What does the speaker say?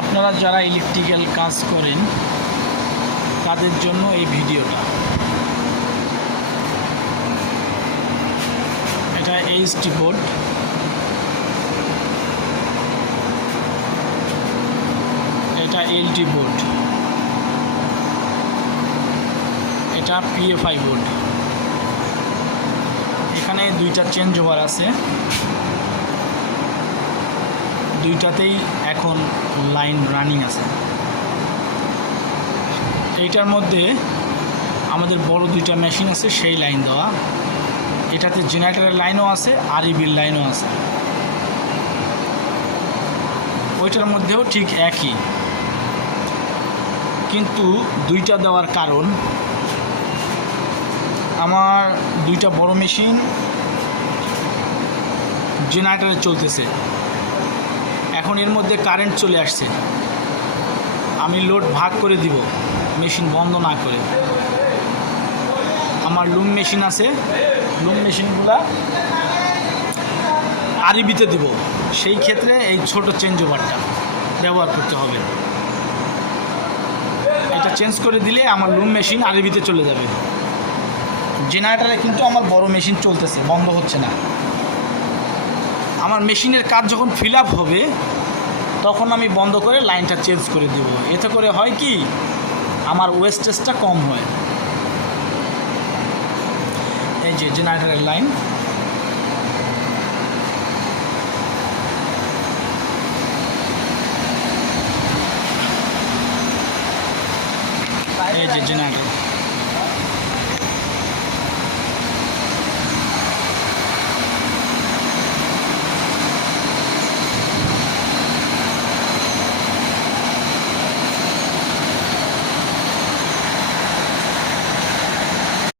আপনারা যারা ইলেকট্রিক্যাল কাজ করেন তাদের জন্য এই ভিডিওটা। এটা এইচটি বোর্ড, এটা এলটি বোর্ড, এটা পিএফআই বোর্ড। এখানে দুইটা চেঞ্জ ওভার আছে, দুইটাতেই এখন লাইন রানিং আছে। এইটার মধ্যে আমাদের বড় দুইটা মেশিন আছে, সেই লাইন দেওয়া। এটাতে জেনারেটরের লাইনও আছে, আরইবির লাইনও আছে। ওইটার মধ্যেও ঠিক একই, কিন্তু দুইটা দেওয়ার কারণ, আমার দুইটা বড় মেশিন জেনারেটরে চলতেছে। এখন এর মধ্যে কারেন্ট চলে আসছে, আমি লোড ভাগ করে দিব মেশিন বন্ধ না করে। আমার লুম মেশিন আছে, লুম মেশিনগুলা আরইবিতে দিব, সেই ক্ষেত্রে এই ছোট চেঞ্জ ওভারটা ব্যবহার করতে হবে। এটা চেঞ্জ করে দিলে আমার লুম মেশিন আরইবিতে চলে যাবে। জেনারেটরে কিন্তু আমার বড় মেশিন চলতেছে, বন্ধ হচ্ছে না। আমার মেশিনের কাজ যখন ফিল আপ হবে তখন আমি বন্ধ করে লাইনটা চেঞ্জ করে দেব। এতে করে হয় কি, আমার ওয়েস্টেজটা কম হয়। এই যে জেনারেটরের লাইন, এই যে জেনারেটর